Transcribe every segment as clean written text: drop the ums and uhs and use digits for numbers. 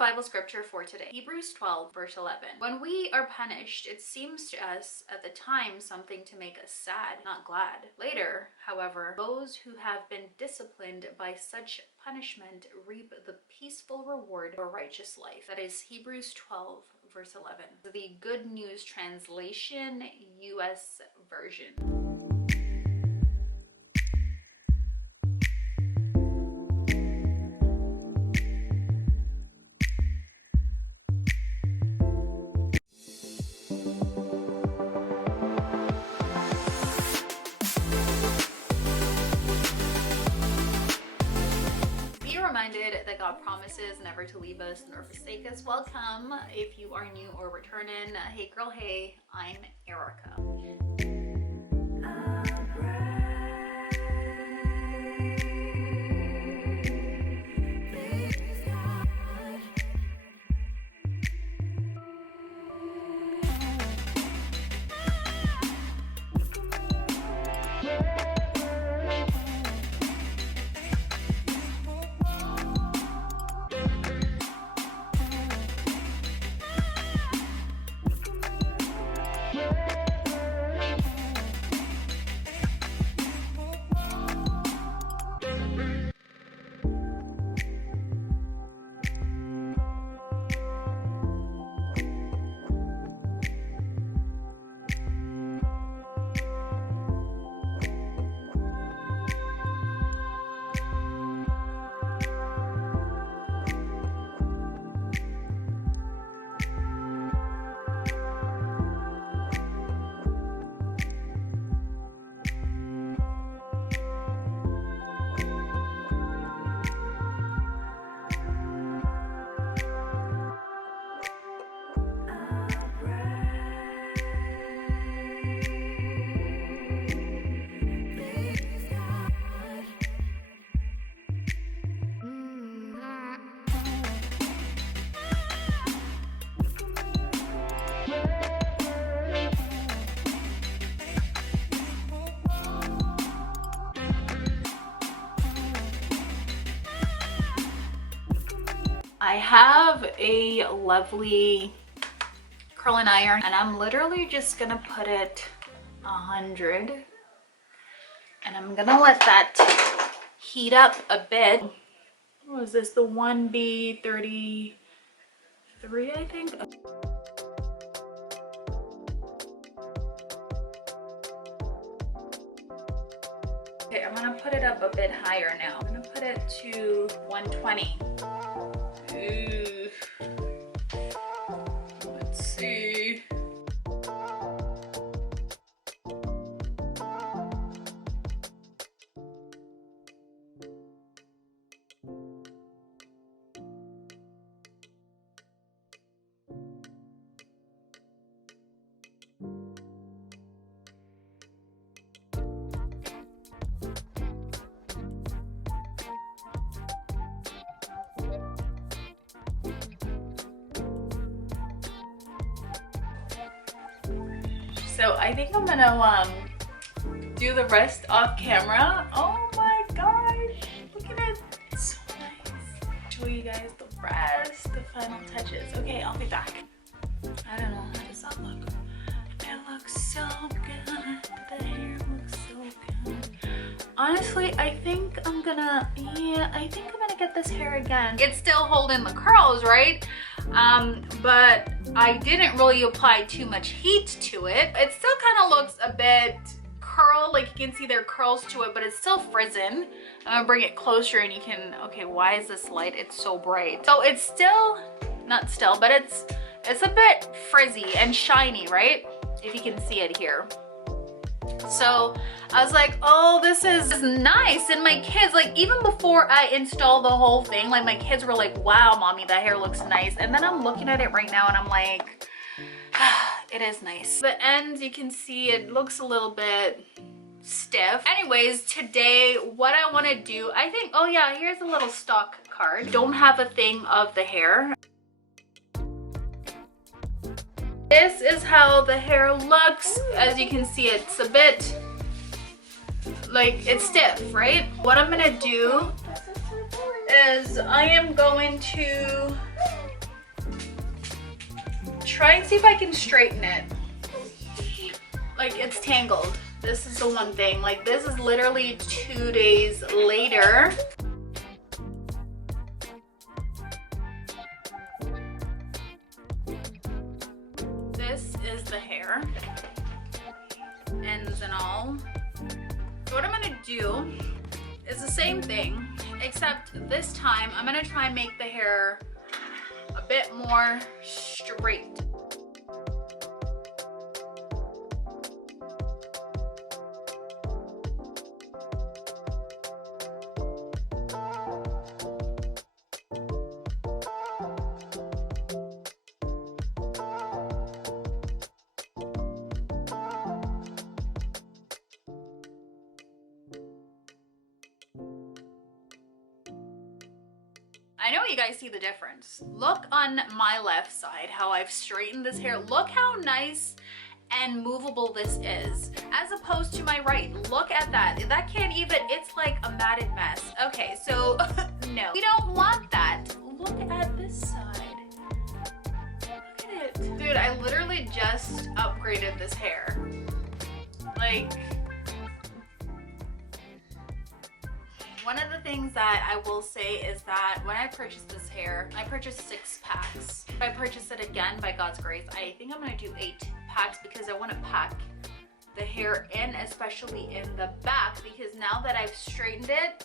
Bible scripture for today. Hebrews 12 verse 11. When we are punished, it seems to us at the time something to make us sad, not glad. Later, however, those who have been disciplined by such punishment reap the peaceful reward of a righteous life. That is Hebrews 12 verse 11. The Good News Translation, US version. Reminded that God promises never to leave us nor forsake us. Welcome if you are new or returning. Hey girl, hey, I'm Ericka. I have a lovely curling iron and I'm literally just gonna put it 100 and I'm gonna let that heat up a bit. What was this, the 1B33 I think? Okay, I'm gonna put it up a bit higher now. I'm gonna put it to 120. Ooh. Let's see. So I think I'm gonna do the rest off camera. Oh my gosh, look at it, it's so nice. Show you guys the rest, the final touches. Okay, I'll be back. I don't know, how does that look? It looks so good. The hair looks so good. Honestly, I think I'm gonna, I think I'm gonna get this hair again. It's still holding the curls, right? But I didn't really apply too much heat to it. It still kind of looks a bit curl, like you can see there are curls to it, but it's still frizzing. I'm gonna bring it closer and you can, okay, why is this light? It's so bright. So it's still, not still, but it's a bit frizzy and shiny, right? If you can see it here. So I was like, oh, this is nice. And my kids, like even before I installed the whole thing, like my kids were like, wow, mommy, that hair looks nice. And then I'm looking at it right now and I'm like, it is nice. The ends, you can see it looks a little bit stiff. Anyways, today what I want to do, I think, oh yeah, here's a little stock card. Don't have a thing of the hair. This is how the hair looks. As you can see, it's a bit like it's stiff, right? What I'm gonna do is I am going to try and see if I can straighten it. Like, it's tangled. This is the one thing. Like, this is literally 2 days later. This is the hair, ends and all. So what I'm gonna do is the same thing, except this time I'm gonna try and make the hair a bit more straight. I know you guys see the difference. Look on my left side how I've straightened this hair. Look how nice and movable this is, as opposed to my right. Look at that. That can't even, it's like a matted mess. Okay, so no, we don't want that. Look at this side. Look at it. Dude, I literally just upgraded this hair. Like, one of the things that I will say is that when I purchased this hair, I purchased 6 packs. If I purchase it again, by God's grace, I think I'm gonna do 8 packs because I wanna pack the hair in, especially in the back, because now that I've straightened it,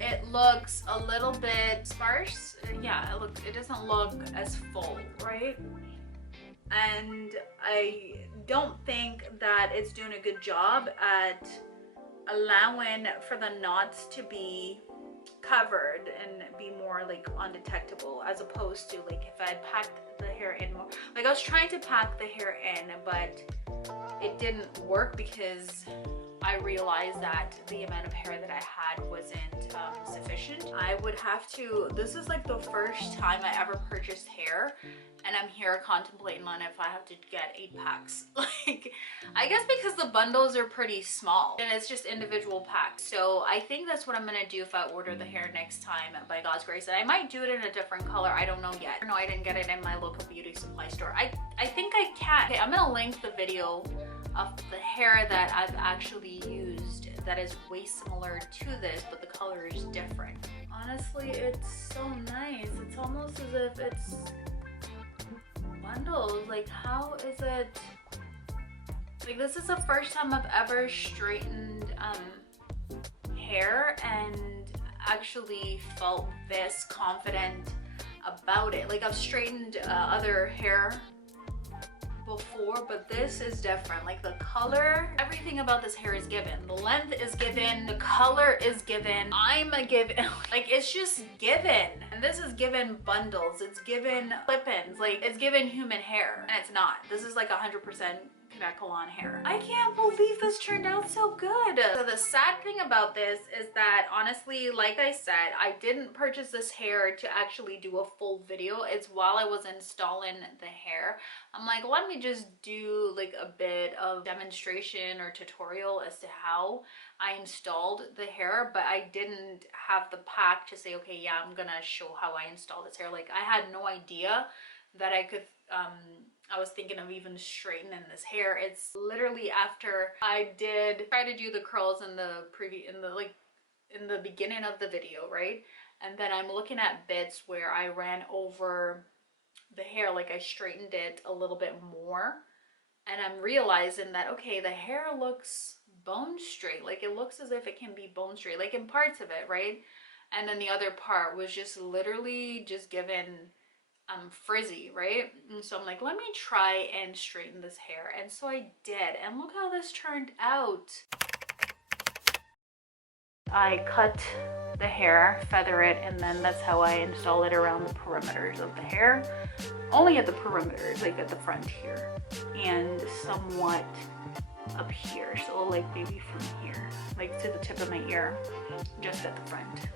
it looks a little bit sparse. Yeah, it doesn't look as full, right? And I don't think that it's doing a good job at allowing for the knots to be covered and be more like undetectable, as opposed to like if I packed the hair in more. Like, I was trying to pack the hair in, but it didn't work because I realized that the amount of hair that I had wasn't sufficient. I would have to, this is like the first time I ever purchased hair, and I'm here contemplating on if I have to get 8 packs. Like, I guess because the bundles are pretty small and it's just individual packs. So I think that's what I'm gonna do if I order the hair next time, by God's grace. And I might do it in a different color. I don't know yet. No, I didn't get it in my local beauty supply store. I think I can. Okay, I'm gonna link the video of the hair that I've actually used that is way similar to this, but the color is different. Honestly, it's so nice. It's almost as if it's bundles. Like, how is it? Like, this is the first time I've ever straightened hair and actually felt this confident about it. Like, I've straightened other hair before, but this is different. Like, the color, everything about this hair is given. The length is given, the color is given, I'm a given. Like, it's just given. And this is given bundles, it's given clip-ins, like, it's given human hair, and it's not. This is like 100% Kanekalon hair. I can't believe this turned out so good. So the sad thing about this is that, honestly, like I said, I didn't purchase this hair to actually do a full video. It's while I was installing the hair, I'm like, let me just do like a bit of demonstration or tutorial as to how I installed the hair, but I didn't have the pack to say, okay, yeah, I'm gonna show how I install this hair. Like, I had no idea that I could I was thinking of even straightening this hair. It's literally after I did try to do the curls in the in the beginning of the video, right? And then I'm looking at bits where I ran over the hair, like I straightened it a little bit more, and I'm realizing that, okay, the hair looks bone straight. Like, it looks as if it can be bone straight, like in parts of it, right? And then the other part was just literally just given frizzy, right? And so I'm like, let me try and straighten this hair. And so I did, and look how this turned out. I cut the hair, feather it, and then that's how I install it around the perimeters of the hair. Only at the perimeters, like at the front here, and somewhat up here. So like maybe from here, like to the tip of my ear, just at the front.